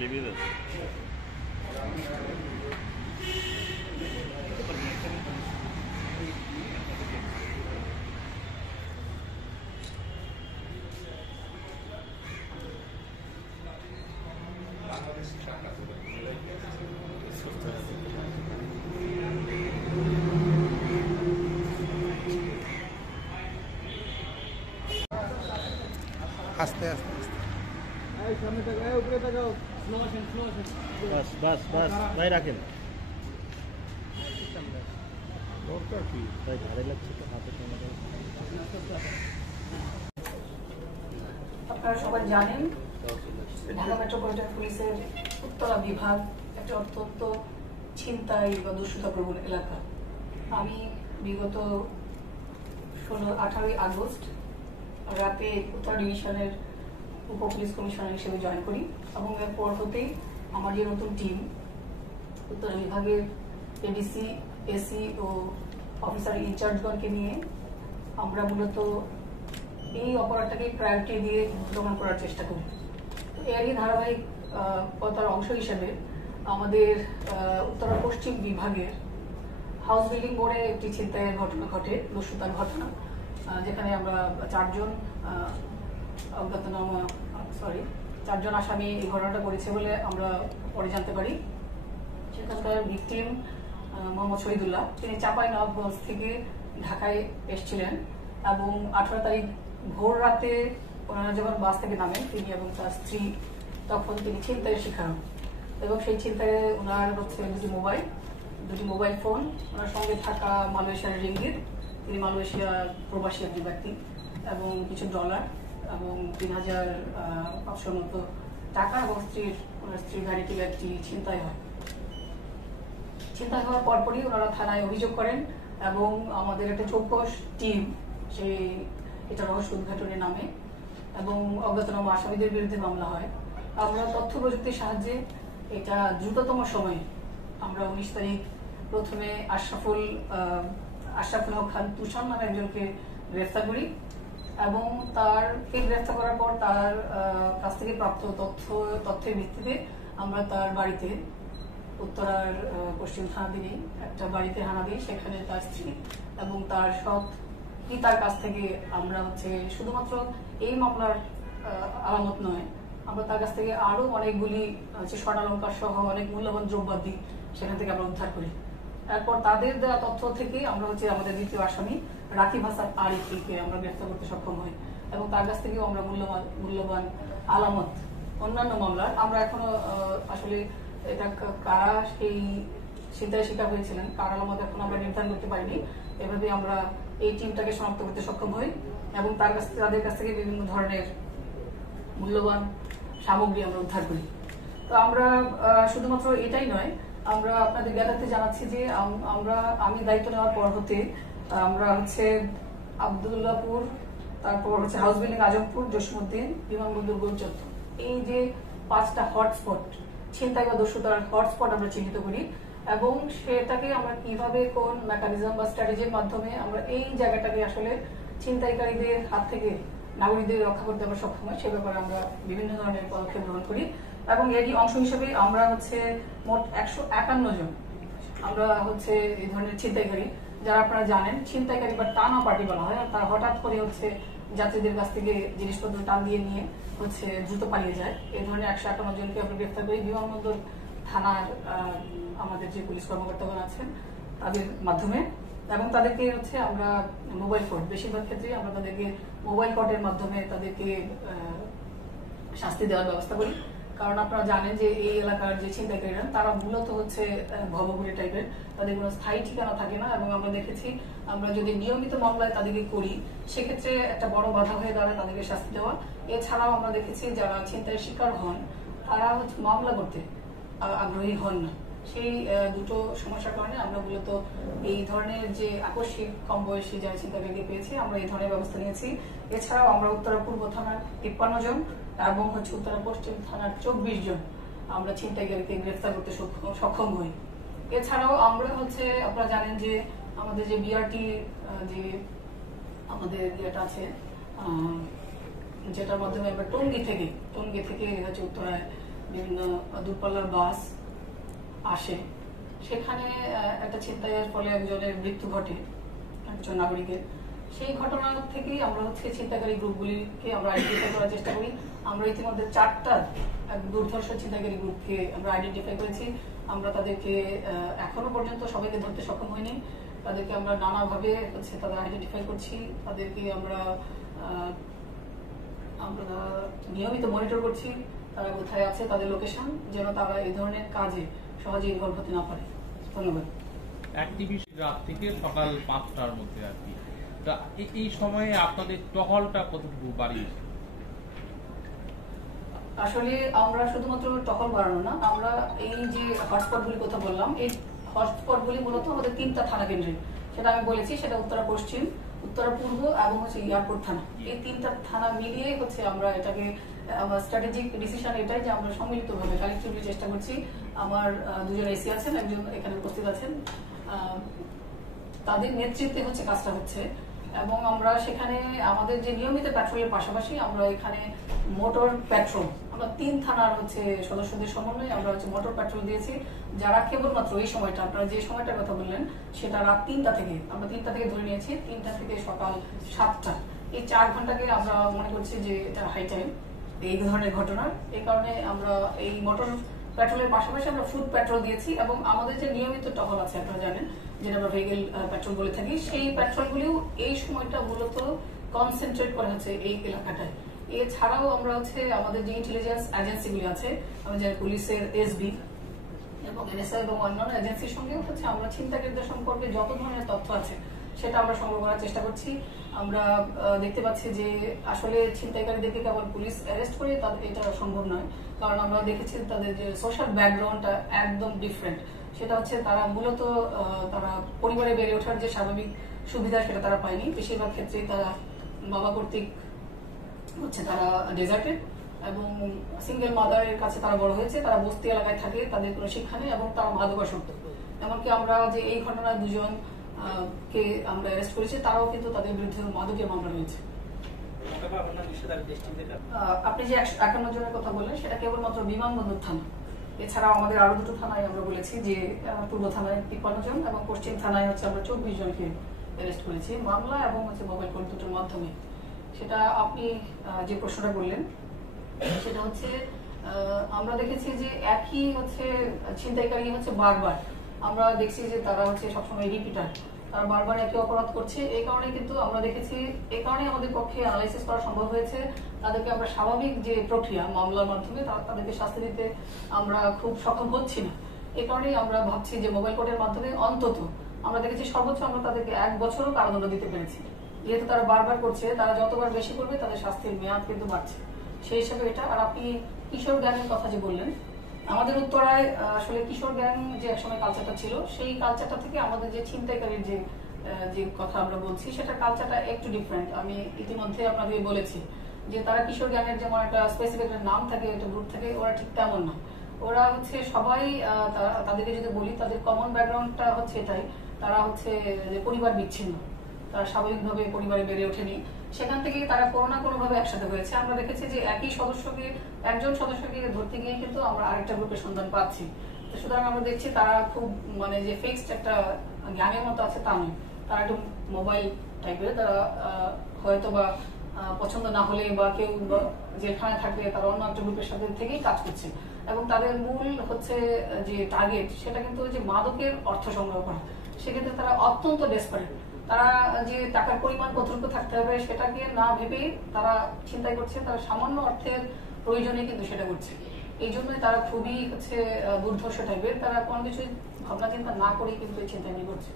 Libida. আস্তে আস্তে বাস বাস বাস ভাই রাখেন দরকার কি ভাই ঘাড়ে লাগছে তো হাতে আপনারা সবাই জানেন ঢাকা মেট্রোপলিটন পুলিশের উত্তরা বিভাগ একটা অত্যন্ত ছিনতাই বা দুঃস্থতা প্রবণ এলাকা। আমি বিগত 18ই আগস্ট রাতে উত্তরা ডিভিশনের উপ পুলিশ কমিশনার হিসেবে জয়েন করি এবং এরপর হতেই আমার যে নতুন টিম উত্তরা বিভাগের এডিসি, এসি ও অফিসার ইনচার্জগণকে নিয়ে আমরা মূলত এই অপরাধটাকে প্রায়োরিটি দিয়ে দমন করার চেষ্টা করি। এরই ধারাবাহিকতার অংশ হিসেবে আমাদের উত্তরা পশ্চিম বিভাগের হাউস বিল্ডিং বোর্ডে একটি ছিনতাইয়ের ঘটনা ঘটে, দস্যুতার ঘটনা, যেখানে আমরা চারজন আসামি এই ঘটনাটা করেছে বলে আমরা পরে জানতে পারি। সেখানকার ভিকটিম মোহাম্মদ শহীদুল্লাহ, তিনি চাঁপাইনবাবগঞ্জ থেকে ঢাকায় এসেছিলেন এবং 18 তারিখ ভোর রাতে ওনারা যখন বাস থেকে নামেন তিনি এবং তার স্ত্রী, তখন তিনি ছিনতাইয়ের শিকার হন এবং সেই ছিনতাইয়ে ওনার হচ্ছে দুটি মোবাইল ফোন, ওনার সঙ্গে থাকা মালয়েশিয়ার রিঙ্গিত, তিনি মালয়েশিয়া প্রবাসী একজন ব্যক্তি, এবং কিছু ডলার এবং ৩,৫০০ মতো টাকা এবং ওনার স্ত্রীর গাড়িটি একটি ছিনতাই হয়। ছিনতাই হওয়ার পরপরই ওনারা থানায় অভিযোগ করেন এবং আমাদের একটা চৌকস টিম এটা রহস্য উদ্ঘাটনের নামে এবং অজ্ঞাতনামা আসামিদের বিরুদ্ধে মামলা হয়। আমরা তথ্য প্রযুক্তির সাহায্যে এটা দ্রুততম সময়ে আমরা 19 তারিখ প্রথমে আশরাফুল হক খান তুষার নামে একজনকে গ্রেফতার করি এবং তারকে গ্রেফতার করার পর তার কাছ থেকে প্রাপ্ত তথ্যের ভিত্তিতে আমরা তার বাড়িতে উত্তরার পশ্চিম থানাধীনে একটা বাড়িতে হানা দিই। সেখানে তার স্ত্রী এবং তার সৎ পিতার কাছ থেকে আমরা শুধুমাত্র এই মামলার আলামত নয়, আমরা তার কাছ থেকে আরো অনেকগুলি স্বর্ণালঙ্কার সহ অনেক মূল্যবান দ্রব্যাদি সেখান থেকে আমরা উদ্ধার করি। তারপর তাদের দেওয়া তথ্য থেকে আমরা আমাদের দ্বিতীয় আসামি রাকিব হাসান আরিফকে আমরা গ্রেফতার করতে সক্ষম হই এবং তার কাছ থেকেও আমরা মূল্যবান আলামত অন্যান্য মামলার, আমরা এখনো আসলে এটা কারা সেই ছিনতাইয়ের শিকার হয়েছিলেন কার আলামত এখন আমরা নির্ধারণ করতে পারিনি। এভাবে আমরা এই টিমটাকে শনাক্ত করতে সক্ষম হই এবং তাদের কাছ থেকে বিভিন্ন ধরনের মূল্যবান সামগ্রী আমরা উদ্ধার করি। তো আমরা শুধুমাত্র এটাই নয়, আমরা আপনাদের জ্ঞাতার্থে জানাচ্ছি যে আমি দায়িত্ব নেওয়ার পর হতে আমরা আব্দুল্লাহপুর, তারপর হাউস বিল্ডিং আজমপুর, জসীমউদ্দিন, বিমানবন্দর গোলচত্বর, এই যে 5টা হটস্পট ছিনতাই বা দস্যুতার হটস্পট আমরা চিহ্নিত করি এবং সেটাকে আমরা কিভাবে কোন মেকানিজম বা স্ট্র্যাটেজির মাধ্যমে আমরা এই জায়গাটাকে আসলে ছিনতাইকারীদের হাত থেকে নাগরিকদের রক্ষা করতে আমরা সক্ষম হয় সে ব্যাপারে আমরা বিভিন্ন ধরনের পদক্ষেপ গ্রহণ করি এবং এরই অংশ হিসেবে আমরা মোট 151 জন আমরা এই ধরনের ছিনতাইকারী, যারা আপনারা জানেন ছিনতাইকারী বা টানা পার্টি বলা হয়, তারা হঠাৎ করে যাত্রীদের কাছ থেকে জিনিসপত্র টান দিয়ে নিয়ে দ্রুত পালিয়ে যায়। এই ধরনের 151 জনকে আমরা গ্রেফতার করি বিমানবন্দর থানার আমাদের যে পুলিশ কর্মকর্তাগণ আছেন তাদের মাধ্যমে এবং তাদেরকে আমরা মোবাইল কোর্ট, বেশিরভাগ ক্ষেত্রে আমরা তাদেরকে মোবাইল কোর্টের মাধ্যমে তাদেরকে শাস্তি দেওয়ার ব্যবস্থা করি। কারণ আপনারা জানেন যে এই এলাকার যে ছিনতাইকারীরা তারা মূলত ভবঘুরে টাইপের, তাদের কোনো স্থায়ী ঠিকানা থাকে না এবং আমরা দেখেছি আমরা যদি নিয়মিত মামলায় তাদেরকে করি সেক্ষেত্রে একটা বড় বাধা হয়ে দাঁড়ায় তাদেরকে শাস্তি দেওয়া। এছাড়াও আমরা দেখেছি যারা ছিনতাইয়ের শিকার হন তারা মামলা করতে আগ্রহী হন না। সেই দুটো সমস্যার কারণে আমরা মূলত এই ধরনের যে আকস্মিক কম বয়সী যারা ছিনতাইকারীকে পেয়েছি আমরা এই ধরনের ব্যবস্থা নিয়েছি। এছাড়াও আমরা উত্তরা পূর্ব থানার 53 জন এবং উত্তরা পশ্চিম থানার 24 জন আমরা ছিনতাইকারীকে গ্রেফতার করতে সক্ষম হই। এছাড়াও আমরা আপনারা জানেন যে আমাদের যে বিআরটি যে আমাদের ইয়েটা আছে যেটার মাধ্যমে আমরা টঙ্গী থেকে উত্তরায় বিভিন্ন দূরপাল্লার বাস আসে, সেখানে একটা ছিনতাইয়ের ফলে একজনের মৃত্যু ঘটে, একজন নাগরিকের। সেই ঘটনা থেকেই আমরা হচ্ছে ছিনতাইকারী গ্রুপগুলিকে আমরা আইডেন্টিফাই করার চেষ্টা করি। আমরা ইতিমধ্যে 4টা দুর্ধর্ষ ছিনতাইকারী গ্রুপকে আমরা আইডেন্টিফাই করেছি। আমরা তাদেরকে এখনো পর্যন্ত সবাইকে ধরতে সক্ষম হইনি। তাদেরকে আমরা নানাভাবে হচ্ছে তাদের আইডেন্টিফাই করছি, তাদেরকে আমরা নিয়মিত মনিটর করছি তারা কোথায় আছে, তাদের লোকেশন, যেন তারা এই ধরনের কাজে সহজে ইনভলভ হতে না পারে। ধন্যবাদ। অ্যাক্টিভিস্ট রাত থেকে সকাল 5টার মধ্যে আর কি, তা এই সময়ে আপনাদের টহলটা কতটুকু বাড়িয়েছে? আসলে আমরা শুধুমাত্র টহল বাড়ানো না, আমরা এই যে হটস্পটগুলির কথা বললাম, এই হটস্পটগুলি মূলত আমাদের 3টা থানা কেন্দ্রে, সেটা আমি বলেছি, সেটা উত্তরা পশ্চিম, উত্তরা পূর্ব এবং হচ্ছে এয়ারপোর্ট থানা। এই 3টা থানা মিলিয়ে হচ্ছে আমরা এটাকে, আমার স্ট্র্যাটেজিক ডিসিশন এটাই যে আমরা সম্মিলিতভাবে কালেক্টিভলি চেষ্টা করছি। আমার 2জন এসি আছেন, একজন এখানে উপস্থিত আছেন, তাদের নেতৃত্বে হচ্ছে কাজটা হচ্ছে। এবং আমরা সেখানে আমাদের যে নিয়মিত প্যাট্রোলের পাশাপাশি আমরা এখানে মোটর প্যাট্রোল, আমরা 3 থানার হচ্ছে সদস্যদের সমন্বয়ে আমরা হচ্ছে মোটর প্যাট্রোল দিয়েছি, যারা কেবলমাত্র এই সময়টা, আপনারা যে সময়টার কথা বললেন, সেটা রাত 3টা থেকে, আমরা 3টা থেকে ধরে নিয়েছি, 3টা থেকে সকাল 7টা, এই 4 ঘন্টাকে আমরা মনে করছি যে এটা হাই টাইম এই ধরনের ঘটনার। এই কারণে আমরা এই মোটর প্যাট্রোলের পাশাপাশি আমরা ফুড প্যাট্রোল দিয়েছি। এবং আমাদের যে নিয়মিত টহল আছে, আপনারা জানেন, যেটা আমরা ভেহিকেল প্যাট্রোল বলে থাকি, সেই প্যাট্রোলগুলিও এই সময়টা মূলত কনসেন্ট্রেট করা হচ্ছে এই এলাকাটায়। এছাড়াও আমরা হচ্ছে আমাদের যে ইন্টেলিজেন্স এজেন্সিগুলি আছে, আমাদের পুলিশের এসবি এবং এনএসআই এবং অন্যান্য এজেন্সির সঙ্গে হচ্ছে আমরা ছিনতাইকারীদের সম্পর্কে যত ধরনের তথ্য আছে সেটা আমরা সংগ্রহ করার চেষ্টা করছি। আমরা দেখতে পাচ্ছি যে আসলে ছিনতাইকারীদেরকে কেবল পুলিশ অ্যারেস্ট করে এটা সম্ভব নয়, কারণ আমরা দেখেছি তাদের যে সোশ্যাল ব্যাকগ্রাউন্ডটা একদম ডিফারেন্ট। সেটা হচ্ছে তারা মূলত তারা পরিবারে বেড়ে ওঠার যে স্বাভাবিক সুবিধা সেটা তারা পায়নি। বেশিরভাগ ক্ষেত্রেই তারা বাবা কর্তৃক হচ্ছে তারা ডেজার্টেড এবং সিঙ্গেল মাদারের কাছে তারা বড় হয়েছে, তারা বস্তি এলাকায় থাকে, তাদের কোনো শিক্ষা নেই এবং তারা মাদকাসক্ত। এমনকি আমরা যে এই ঘটনায় 2জন কে আমরা অ্যারেস্ট করেছি, তারাও কিন্তু তাদের বিরুদ্ধে মাদকের মামলা রয়েছে। আপনি যে 51 জনের কথা বললেন, সেটা কেবলমাত্র বিমানবন্দর থানা। এছাড়াও আমাদের আরো 2টো থানায় আমরা বলেছি যে পূর্ব থানায় 53 জন এবং পশ্চিম থানায় হচ্ছে আমরা 24 জনকে অ্যারেস্ট করেছি মামলা এবং হচ্ছে মোবাইল কোর্ট দুটোর মাধ্যমে। সেটা আপনি যে প্রশ্নটা বললেন, সেটা হচ্ছে আমরা দেখেছি যে একই হচ্ছে ছিনতাইকারী হচ্ছে বারবার, আমরা দেখছি যে তারা হচ্ছে সবসময় রিপিটার, তারা বারবার একই অপরাধ করছে। এই কারণে কিন্তু আমরা দেখেছি, এই কারণে আমাদের পক্ষে অ্যানালাইসিস করা সম্ভব হয়েছে, তাদেরকে আমরা স্বাভাবিক যে প্রক্রিয়া মামলার মাধ্যমে তাদেরকে শাস্তি দিতে আমরা খুব সক্ষম হচ্ছি না। এই কারণেই আমরা ভাবছি যে মোবাইল কোর্টের মাধ্যমে অন্তত আমরা দেখেছি সর্বোচ্চ আমরা তাদেরকে 1 বছরও কারাদণ্ড দিতে পেরেছি। যেহেতু তারা বারবার করছে, তারা যতবার বেশি করবে তাদের শাস্তির মেয়াদ কিন্তু বাড়ছে, সেই হিসাবে এটা। আর আপনি কিশোর গ্যাংয়ের কথা যে বললেন, আমাদের উত্তরায় আসলে কিশোর গ্যাং যে একসময় কালচারটা ছিল, সেই কালচারটা থেকে আমাদের যে ছিনতাইকারীর যে কথা আমরা বলছি, সেটা কালচারটা একটু ডিফারেন্ট। আমি ইতিমধ্যে আপনাদের বলেছি যে তারা কিশোর গ্যাংয়ের যেমন একটা স্পেসিফিক একটা নাম থাকে, একটা গ্রুপ থাকে, ওরা ঠিক তেমন না। ওরা হচ্ছে সবাই, তাদেরকে যদি বলি, তাদের কমন ব্যাকগ্রাউন্ডটা হচ্ছে এটাই, তারা হচ্ছে পরিবার বিচ্ছিন্ন, তারা স্বাভাবিকভাবে পরিবারে বেড়ে ওঠেনি, সেখান থেকে তারা কোনো না কোনো ভাবে একসাথে হয়েছে। আমরা দেখেছি যে একজন সদস্যকে ধরতে গিয়ে কিন্তু আমরা আরেকটা গ্রুপের সন্ধান পাচ্ছি। সুতরাং আমরা দেখছি তারা খুব মানে যে ফিক্সড একটা গ্যাংয়ের মতো আছে তা নয়, তারা একটু মোবাইল টাইপের। তারা হয়তো বা পছন্দ না হলে বা কেউ যেখানে থাকবে তারা অন্য একটা গ্রুপের সাথে থেকেই কাজ করছে এবং তাদের মূল হচ্ছে যে টার্গেট সেটা কিন্তু যে মাদকের অর্থ সংগ্রহ করা। সেক্ষেত্রে তারা অত্যন্ত ডেসপারেট, তারা যে টাকার পরিমাণ কতটুকু থাকতে হবে সেটাকে না ভেবেই তারা চিন্তাই করছে, তারা সামান্য অর্থের প্রয়োজনে কিন্তু সেটা করছে। এই জন্যই তারা খুবই হচ্ছে দুর্ধর্ষ টাইপের, তারা কোনো কিছু ভাবনা চিন্তা না করেই কিন্তু এই চিন্তা নিয়ে করছে।